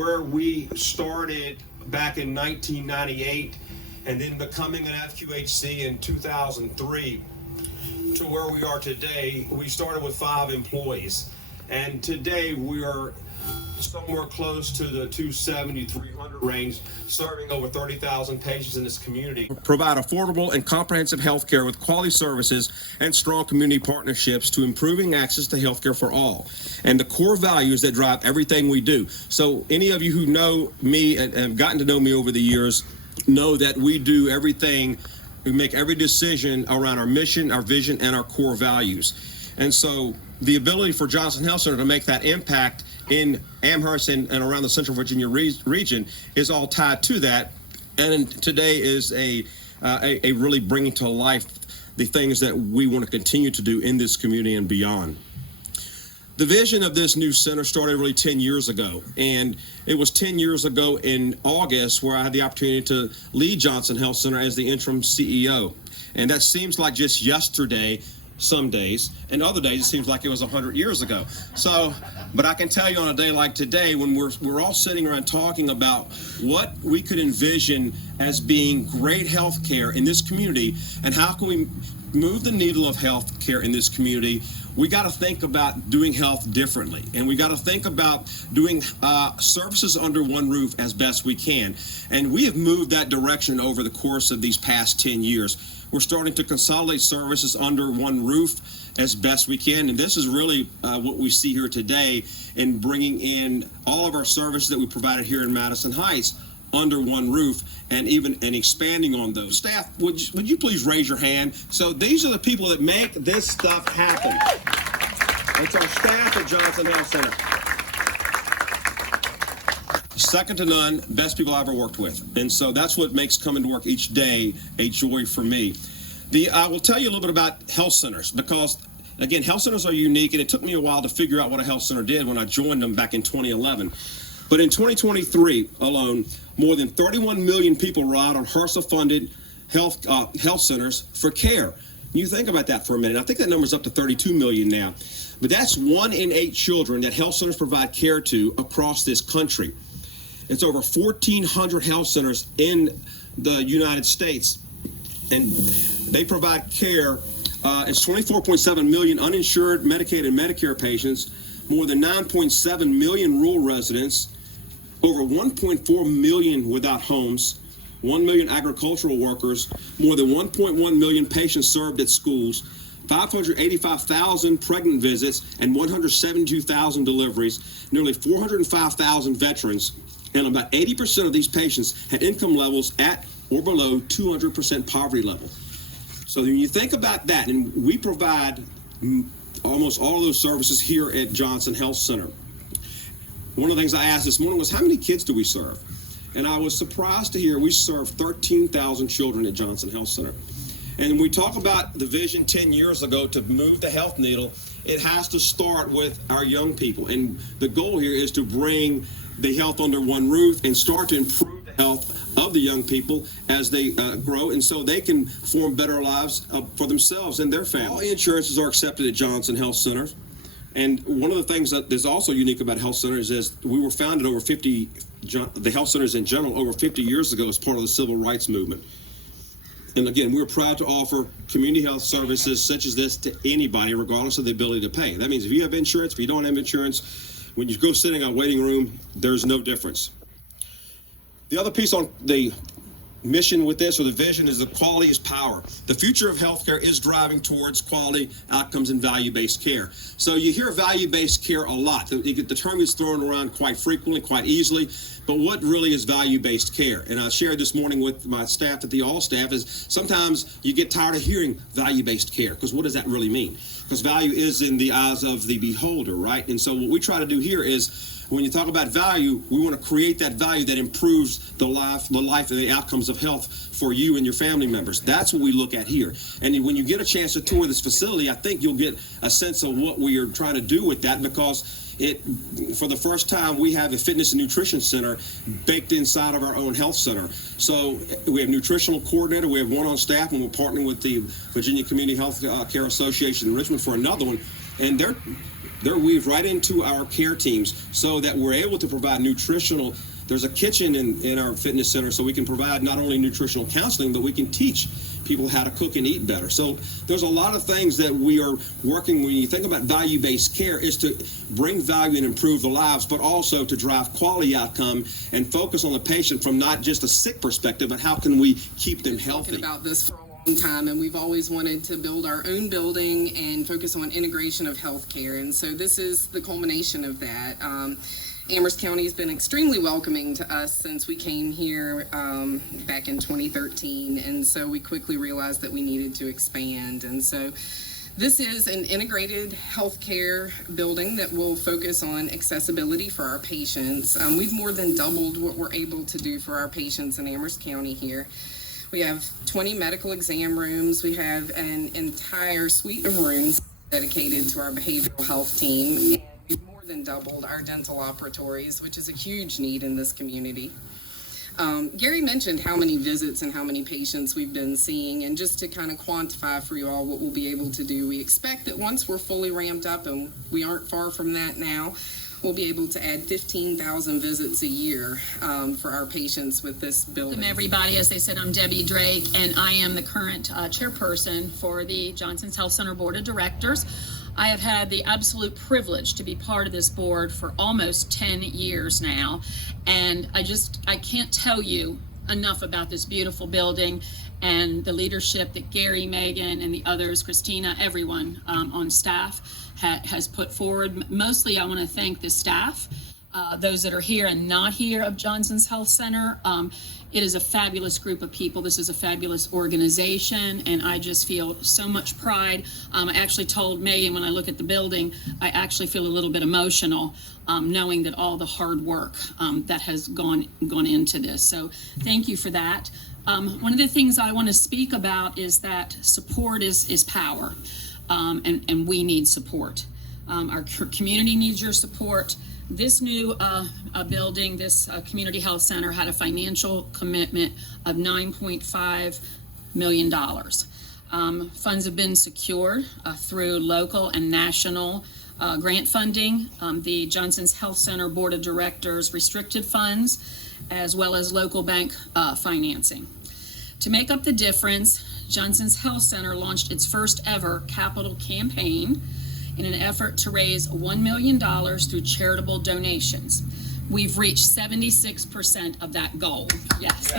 where we started back in 1998 and then becoming an FQHC in 2003 to where we are today. We started with 5 employees, and today we are somewhere close to the 270, 300 range, serving over 30,000 patients in this community. Provide affordable and comprehensive health care with quality services and strong community partnerships to improving access to health care for all, and the core values that drive everything we do. So any of you who know me and have gotten to know me over the years know that we do everything, we make every decision around our mission, our vision, and our core values. And so the ability for Johnson Health Center to make that impact in Amherst and around the Central Virginia region is all tied to that. And today is a really bringing to life the things that we want to continue to do in this community and beyond. The vision of this new center started really 10 years ago, and it was 10 years ago in August where I had the opportunity to lead Johnson Health Center as the interim CEO. And that seems like just yesterday some days, and other days it seems like it was 100 years ago. So, but I can tell you on a day like today, when we're all sitting around talking about what we could envision as being great health care in this community and how can we move the needle of health care in this community, we got to think about doing health differently, and we got to think about doing services under one roof as best we can. And we have moved that direction over the course of these past 10 years. We're starting to consolidate services under one roof as best we can, and this is really what we see here today in bringing in all of our services that we provided here in Madison Heights under one roof, and expanding on those. Staff, would you please raise your hand? So these are the people that make this stuff happen. It's our staff at Johnson Health Center. Second to none, best people I've ever worked with. And so that's what makes coming to work each day a joy for me. I will tell you a little bit about health centers because, again, health centers are unique, and it took me a while to figure out what a health center did when I joined them back in 2011. But in 2023 alone, more than 31 million people relied on HRSA-funded health centers for care. You think about that for a minute. I think that number's up to 32 million now. But that's 1 in 8 children that health centers provide care to across this country. It's over 1,400 health centers in the United States, and they provide care. It's 24.7 million uninsured Medicaid and Medicare patients, more than 9.7 million rural residents, over 1.4 million without homes, 1 million agricultural workers, more than 1.1 million patients served at schools, 585,000 pregnant visits, and 172,000 deliveries, nearly 405,000 veterans, and about 80% of these patients had income levels at or below 200% poverty level. So when you think about that, and we provide almost all of those services here at Johnson Health Center. One of the things I asked this morning was, how many kids do we serve? And I was surprised to hear we serve 13,000 children at Johnson Health Center. And when we talk about the vision 10 years ago to move the health needle, it has to start with our young people. And the goal here is to bring the health under one roof and start to improve the health of the young people as they grow, and so they can form better lives for themselves and their families. All insurances are accepted at Johnson Health Center. And one of the things that is also unique about health centers is we were founded the health centers in general, over 50 years ago as part of the civil rights movement. And again, we're proud to offer community health services such as this to anybody, regardless of the ability to pay. That means if you have insurance, if you don't have insurance, when you go sitting in a waiting room, there's no difference. The other piece on the mission with this, or the vision, is that quality is power. The future of healthcare is driving towards quality outcomes and value-based care. So you hear value-based care a lot. The term is thrown around quite frequently, quite easily, but what really is value-based care? And I shared this morning with my staff at the All Staff is sometimes you get tired of hearing value-based care, because what does that really mean? Because value is in the eyes of the beholder, right? And so what we try to do here is, when you talk about value, we want to create that value that improves the life and the outcomes of health for you and your family members. That's what we look at here. And when you get a chance to tour this facility, I think you'll get a sense of what we are trying to do with that, because for the first time, we have a fitness and nutrition center baked inside of our own health center. So we have a nutritional coordinator, we have one on staff, and we're partnering with the Virginia Community Health Care Association in Richmond for another one. And they're weaved right into our care teams so that we're able to provide nutritional. There's a kitchen in our fitness center, so we can provide not only nutritional counseling, but we can teach people how to cook and eat better. So there's a lot of things that we are working. When you think about value-based care, is to bring value and improve the lives, but also to drive quality outcome and focus on the patient from not just a sick perspective, but how can we keep them healthy. Talking about this for a long time, and we've always wanted to build our own building and focus on integration of healthcare, and so this is the culmination of that. Amherst County has been extremely welcoming to us since we came here back in 2013, and so we quickly realized that we needed to expand. And so this is an integrated healthcare building that will focus on accessibility for our patients. We've more than doubled what we're able to do for our patients in Amherst County here. We have 20 medical exam rooms. We have an entire suite of rooms dedicated to our behavioral health team. And we've more than doubled our dental operatories, which is a huge need in this community. Gary mentioned how many visits and how many patients we've been seeing, and just to kind of quantify for you all what we'll be able to do, we expect that once we're fully ramped up, and we aren't far from that now, we'll be able to add 15,000 visits a year for our patients with this building. Welcome everybody. As they said, I'm Debbie Drake, and I am the current chairperson for the Johnson's Health Center Board of Directors. I have had the absolute privilege to be part of this board for almost 10 years now, and I can't tell you enough about this beautiful building and the leadership that Gary, Megan, and the others, Christina, everyone on staff has put forward. Mostly I want to thank the staff, those that are here and not here of Johnson's Health Center. It is a fabulous group of people. This is a fabulous organization, and I just feel so much pride. I actually told Megan when I look at the building, I actually feel a little bit emotional knowing that all the hard work that has gone into this. So thank you for that. One of the things I want to speak about is that support is power, and we need support. Our community needs your support. This new building, this community health center, had a financial commitment of $9.5 million. Funds have been secured through local and national grant funding, the Johnson's Health Center Board of Directors restricted funds, as well as local bank financing. To make up the difference, Johnson's Health Center launched its first ever capital campaign in an effort to raise $1 million through charitable donations. We've reached 76% of that goal. Yes.